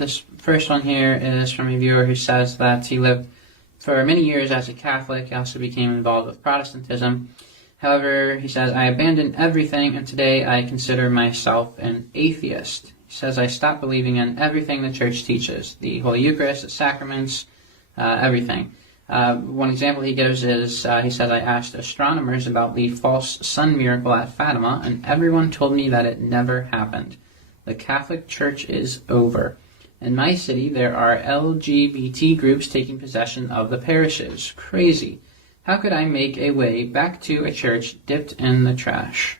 This first one here is from a viewer who says that he lived for many years as a Catholic. He also became involved with Protestantism. However, he says, I abandoned everything, and today I consider myself an atheist. He says, I stopped believing in everything the Church teaches, the Holy Eucharist, the sacraments, everything. One example he gives is, he says, I asked astronomers about the false sun miracle at Fatima, and everyone told me that it never happened. The Catholic Church is over. In my city, there are LGBT groups taking possession of the parishes. Crazy. How could I make a way back to a church dipped in the trash?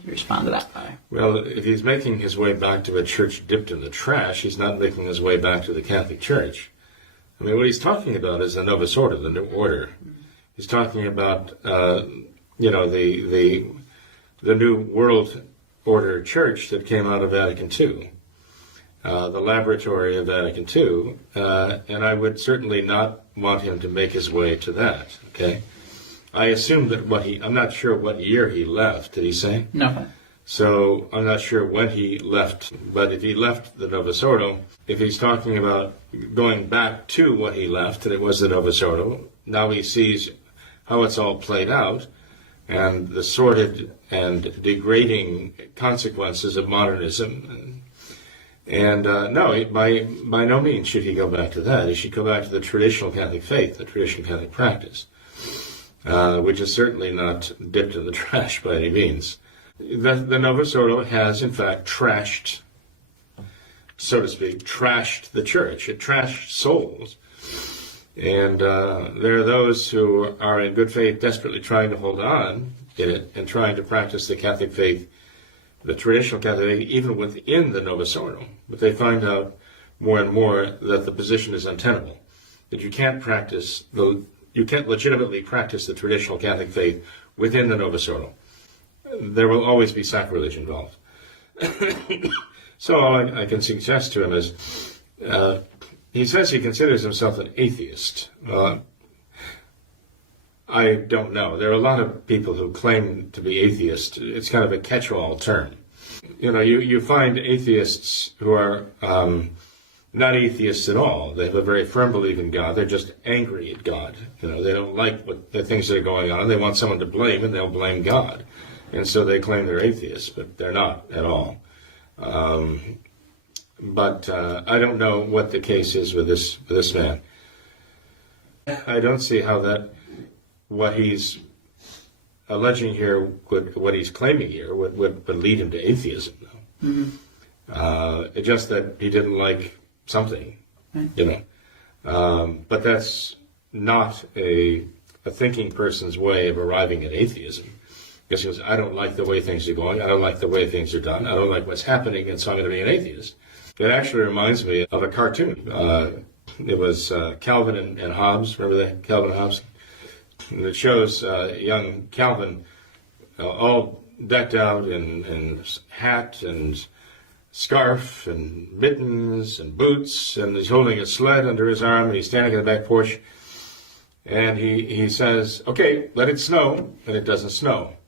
Do you respond to that, Father? Well, if he's making his way back to a church dipped in the trash, he's not making his way back to the Catholic Church. I mean, what he's talking about is the Novus Ordo, the new order. He's talking about, the new world order church that came out of Vatican II, the laboratory of Vatican II, and I would certainly not want him to make his way to that, okay? I assume that I'm not sure what year he left, did he say? No. So I'm not sure when he left, but if he left the Novus Ordo, if he's talking about going back to what he left, and it was the Novus Ordo, now he sees how it's all played out, and the sordid and degrading consequences of modernism. And no, by no means should he go back to that. He should go back to the traditional Catholic faith, the traditional Catholic practice, which is certainly not dipped in the trash by any means. The Novus Ordo has, in fact, trashed, so to speak, trashed the church. It trashed souls. And there are those who are in good faith desperately trying to hold on in it and trying to practice the Catholic faith, the traditional Catholic faith, even within the Novus Ordo. But they find out more and more that the position is untenable, that you can't legitimately practice the traditional Catholic faith within the Novus Ordo. There will always be sacrilege involved. So all I can suggest to him is, he says he considers himself an atheist. I don't know. There are a lot of people who claim to be atheist. It's kind of a catch-all term. You find atheists who are not atheists at all. They have a very firm belief in God. They're just angry at God. They don't like the things that are going on. They want someone to blame, and they'll blame God. And so they claim they're atheists, but they're not at all. But I don't know what the case is with this man. I don't see how what he's alleging here, what he's claiming here, would lead him to atheism. It's just that he didn't like something, But that's not a thinking person's way of arriving at atheism. Because he goes, I don't like the way things are going. I don't like the way things are done. I don't like what's happening, and so I'm going to be an atheist. It actually reminds me of a cartoon. It was Calvin and Hobbes. Remember that, Calvin and Hobbes? And it shows young Calvin all decked out in hat and scarf and mittens and boots, and he's holding a sled under his arm, and he's standing in the back porch. And he says, okay, let it snow, and it doesn't snow.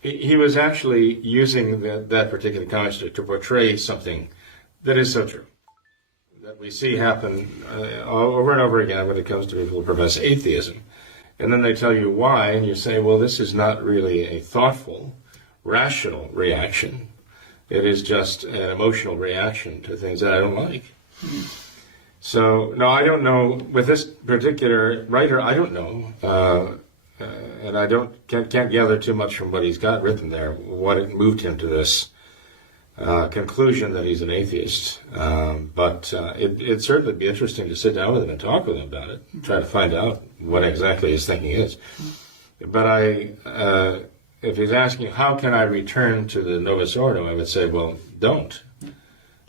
He was actually using that particular construct to portray something that is so true, that we see happen over and over again when it comes to people who profess atheism. And then they tell you why, and you say, well, this is not really a thoughtful, rational reaction. It is just an emotional reaction to things that I don't like. So, no, I don't know. With this particular writer, I don't know. And I can't gather too much from what he's got written there, what it moved him to this conclusion that he's an atheist. But it'd certainly be interesting to sit down with him and talk with him about it, try to find out what exactly his thinking is. But if he's asking, how can I return to the Novus Ordo, I would say, well, don't.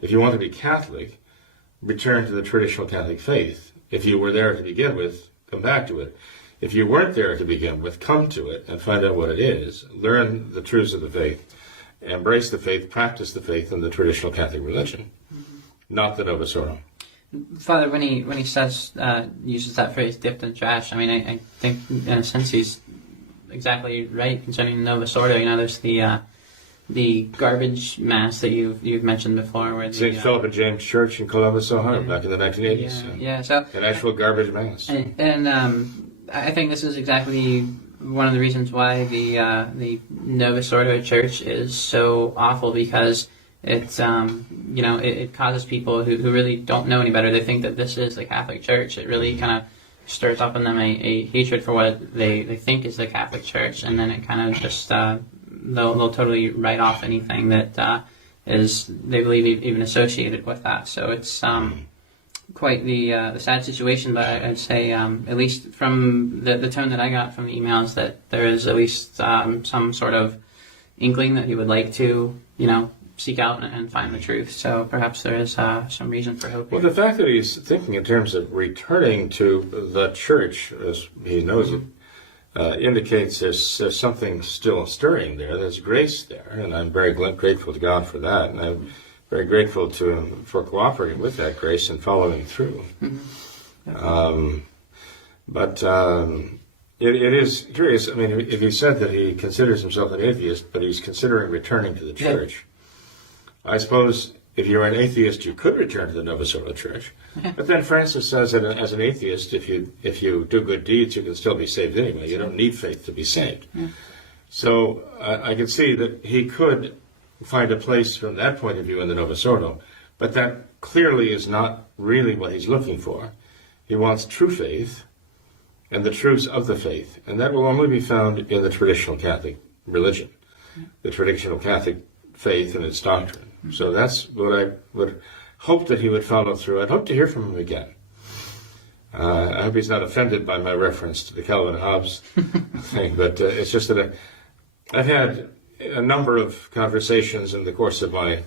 If you want to be Catholic, return to the traditional Catholic faith. If you were there to begin with, come back to it. If you weren't there to begin with, come to it and find out what it is. Learn the truths of the faith. Embrace the faith, practice the faith in the traditional Catholic religion, not the Novus Ordo. Father, when he says, uses that phrase, dipped in trash, I mean, I think in a sense he's exactly right concerning the Novus Ordo. You know, there's the garbage mass that you've mentioned before, where St. Philip and James Church in Columbus, Ohio, back in the 1980s. So an actual garbage mass. And I think this is exactly one of the reasons why the Novus Ordo Church is so awful, because it's it causes people who really don't know any better. They think that this is the Catholic Church. It really kind of stirs up in them a hatred for what they think is the Catholic Church, and then it kind of just they'll totally write off anything that is they believe even associated with that. So it's quite the sad situation. But I'd say at least from the tone that I got from the emails, that there is at least some sort of inkling that he would like to seek out and find the truth. So perhaps there is some reason for hope. Well, the fact that he's thinking in terms of returning to the church, as he knows it, indicates there's something still stirring there. There's grace there, and I'm very grateful to God for that, and I'm very grateful to him for cooperating with that grace and following through. But it is curious. I mean, if he said that he considers himself an atheist, but he's considering returning to the church, I suppose if you're an atheist, you could return to the Novus Ordo Church. But then Francis says that as an atheist, if you do good deeds, you can still be saved anyway. You don't need faith to be saved. So I can see that he could find a place from that point of view in the Novus Ordo, but that clearly is not really what he's looking for. He wants true faith and the truths of the faith, and that will only be found in the traditional Catholic religion, the traditional Catholic faith and its doctrine. So that's what I would hope that he would follow through. I'd hope to hear from him again. I hope he's not offended by my reference to the Calvin and Hobbes thing, but it's just that I've had a number of conversations in the course of my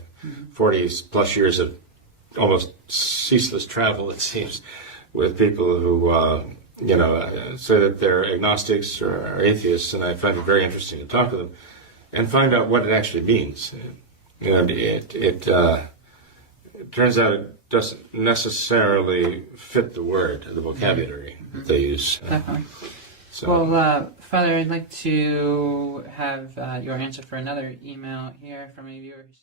40-plus years of almost ceaseless travel, it seems, with people who say that they're agnostics or atheists, and I find it very interesting to talk to them and find out what it actually means. It turns out it doesn't necessarily fit the word, the vocabulary that they use. Definitely. So. Well, Father, I'd like to have your answer for another email here from a viewer who said,